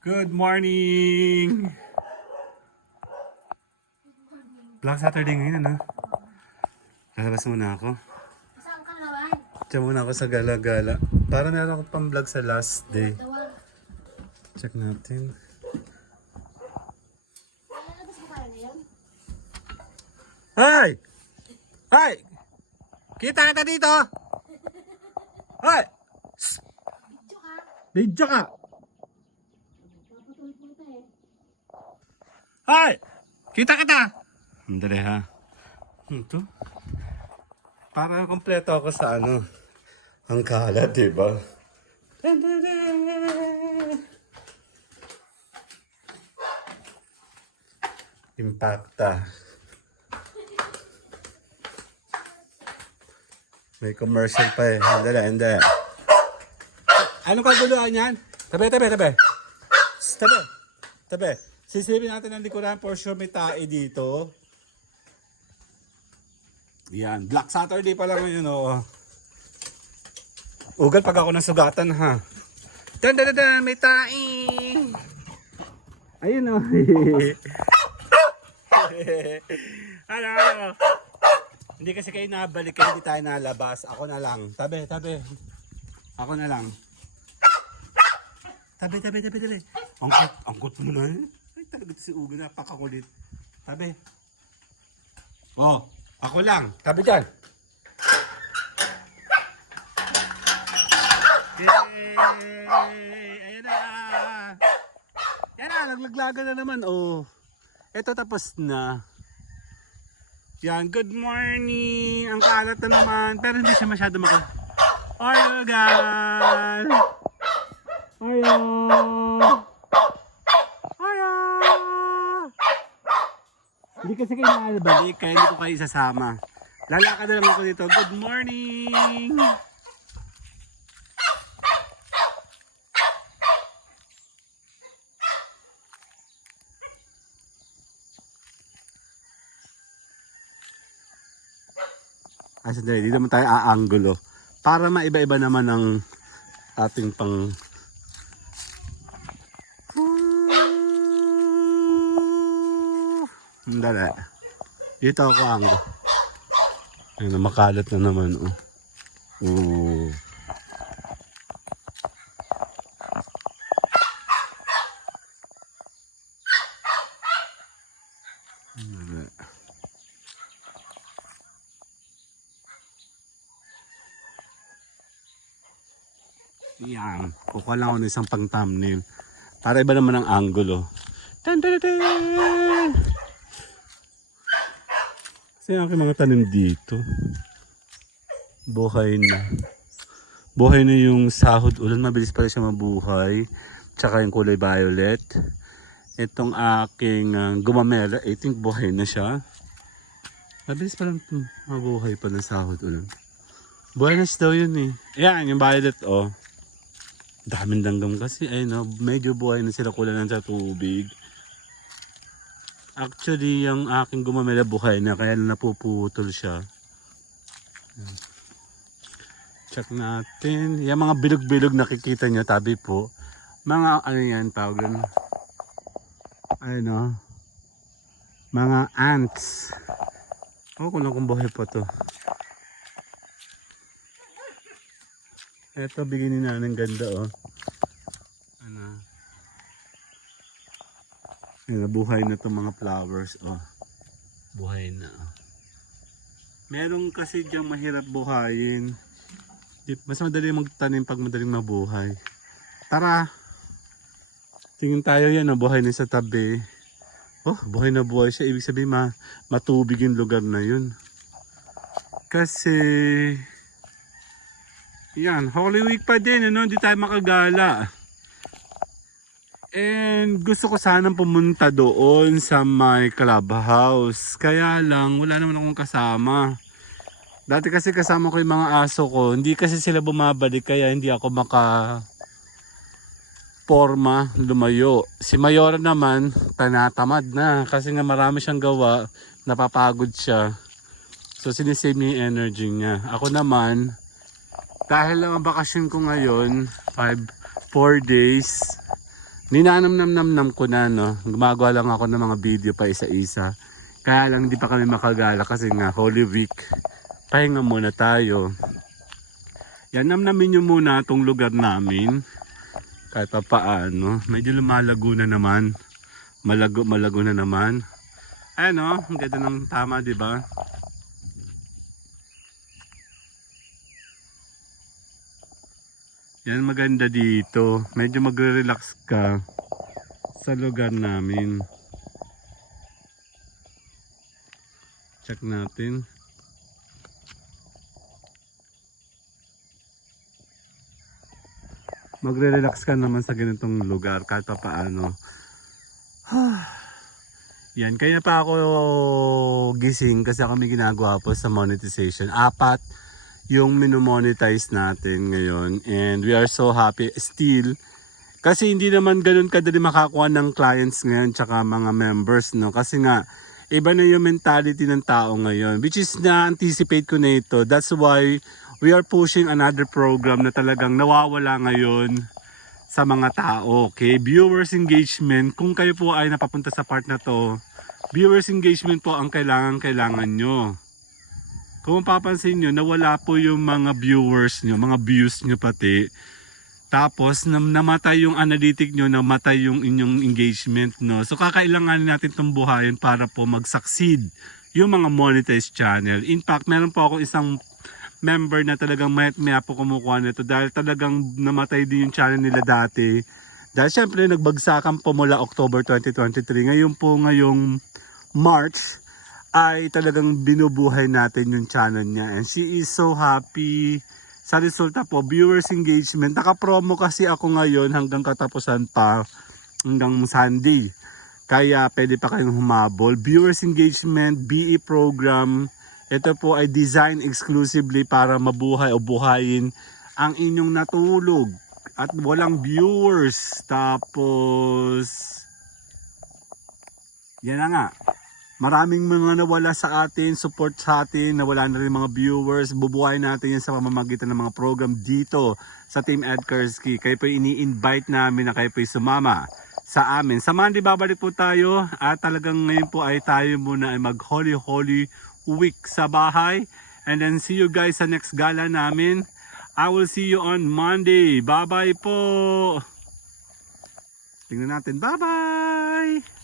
Good morning! Black Saturday ngayon, ano? Lalabas muna ako. Saan ka naman? Diyan muna ako sa gala-gala. Para meron akong pang-vlog sa last day. Check natin. Lalabas mo kaya na yun? Hoy! Hoy! Kita kita dito! Hoy! Video ka? Video ka! Papatulog-punta eh. Hoy! Kita kita! Andali ha. Ito. Para kompleto ako sa ano. Ang kalat, diba? Impacta. May commercial pa eh. Andali. Anong kaguluhan yan? Tabi. Tabi. Sisipin natin ang likuran for sure may tae dito. Yan. Black Saturday pa lang yun, oh. Ugal pag ako nasugatan, ha. Dan, may tae. Ayun, oh. Ano. Hindi kasi kayo nabalik, kaya hindi tayo nalabas. Ako na lang. Tabi. Ako na lang. Tabi. Angkot mo na eh. Ay, talaga si Ugo, napakakulit. Tabi. Oh, ako lang. Tabi dyan. Yay! Ayan na. Yan na, naglaglaga na naman. Oh, eto tapos na. Yan, good morning. Ang kalat na naman. Pero hindi siya masyado makul. Hello guys. Hello. Hindi kasi kayo nakabalik, kaya hindi ko kayo isasama. Lalakad na lang ako dito. Good morning! Sandali, dito naman tayo aanggulo. Para maiba-iba naman ang ating pang... Dali. Dito ako anggo. Ayun, makalat na naman, oh. Oh. Dali. Yan. Kukuha lang ako ng isang pang thumbnail. Para iba naman ang angulo. Tan. Kasi ang aking mga tanim dito. Buhay na. Buhay na yung sahod ulan. Mabilis pala siya mabuhay. Tsaka yung kulay violet. Itong aking gumamela. I think buhay na siya. Mabilis pala mabuhay pa ng sahod ulan. Buenas daw yun eh. Ayan, yung violet oh. Daming langgam kasi. Ay no, medyo buhay na sila kulang sa tubig. Actually, yung aking gumamela buhay na kaya napuputol siya. Check natin. Yung mga bilog-bilog nakikita nyo, tabi po. Mga ano yan, tawag yan. Ano? Mga ants. Oh, kung buhay pa to. Eto, bigyan na ng ganda oh. Ano? Buhay na itong mga flowers, oh. Buhay na, oh. Meron kasi diyang mahirap buhayin. Mas madali magtanim pag madaling mabuhay. Tara! Tingin tayo yan, oh. Buhay na sa tabi. Oh, buhay na buhay siya. Ibig sabihin, matubig yung lugar na yun. Kasi... Yan, Holy Week pa din, ano? Hindi tayo makagala. And gusto ko sanang pumunta doon sa my clubhouse. Kaya lang, wala naman akong kasama. Dati kasi kasama ko yung mga aso ko. Hindi kasi sila bumabalik kaya hindi ako maka-forma lumayo. Si Mayora naman, tanatamad na. Kasi nga marami siyang gawa, napapagod siya. So sinisave niya yung energy niya. Ako naman, dahil lang ang bakasyon ko ngayon, 4 days. Ninanam-nam-nam-nam ko na, no. Gumagawa lang ako ng mga video pa isa-isa. Kaya lang hindi pa kami makagala kasi nga Holy Week. Pahinga muna tayo. Yan, namnamin nyo muna itong lugar namin. Kahit pa paano. Medyo lumalago na naman. Malago na naman. Ayan o, ang ganda ng tama, di ba? Yan, maganda dito. Medyo magre-relax ka sa lugar namin. Check natin. Magre-relax ka naman sa ganitong lugar kahit pa paano. Yan, kaya pa ako gising kasi kami ginagawa po sa monetization. 4 yung minomonetize natin ngayon and we are so happy still kasi hindi naman ganun kadali makakuha ng clients ngayon tsaka mga members, no, kasi nga iba na yung mentality ng tao ngayon, which is na-anticipate ko na ito. That's why we are pushing another program na talagang nawawala ngayon sa mga tao. Okay, viewers engagement. Kung kayo po ay napapunta sa part na to, viewers engagement po ang kailangan nyo. Kung mapapansin nyo, nawala po yung mga viewers nyo, mga views nyo pati. Tapos namatay yung analytic nyo, namatay yung inyong engagement, no. So kakailanganin natin itong buhayin para po mag-succeed yung mga monetized channel. In fact, meron po ako isang member na talagang maya po kumukuha nito dahil talagang namatay din yung channel nila dati. Dahil syempre nagbagsakan po mula October 2023. Ngayon po ngayong March ay talagang binubuhay natin yung channel niya. And she is so happy sa resulta po. Viewers engagement. Naka-promo kasi ako ngayon hanggang katapusan pa. Hanggang Sunday. Kaya pwede pa kayong humabol. Viewers engagement, BE program. Ito po ay design exclusively para mabuhay o buhayin ang inyong natulog. At walang viewers. Tapos yan na nga. Maraming mga nawala sa atin, support sa atin, nawala na rin mga viewers. Bubuhay natin yan sa pamamagitan ng mga program dito sa Team Ed Kursky. Kayo po ini-invite namin na kayo po sumama sa amin. Sa Monday babalik po tayo at talagang ngayon po ay tayo muna ay mag Holy Week sa bahay. And then see you guys sa next gala namin. I will see you on Monday. Bye bye po. Tingnan natin. Bye bye.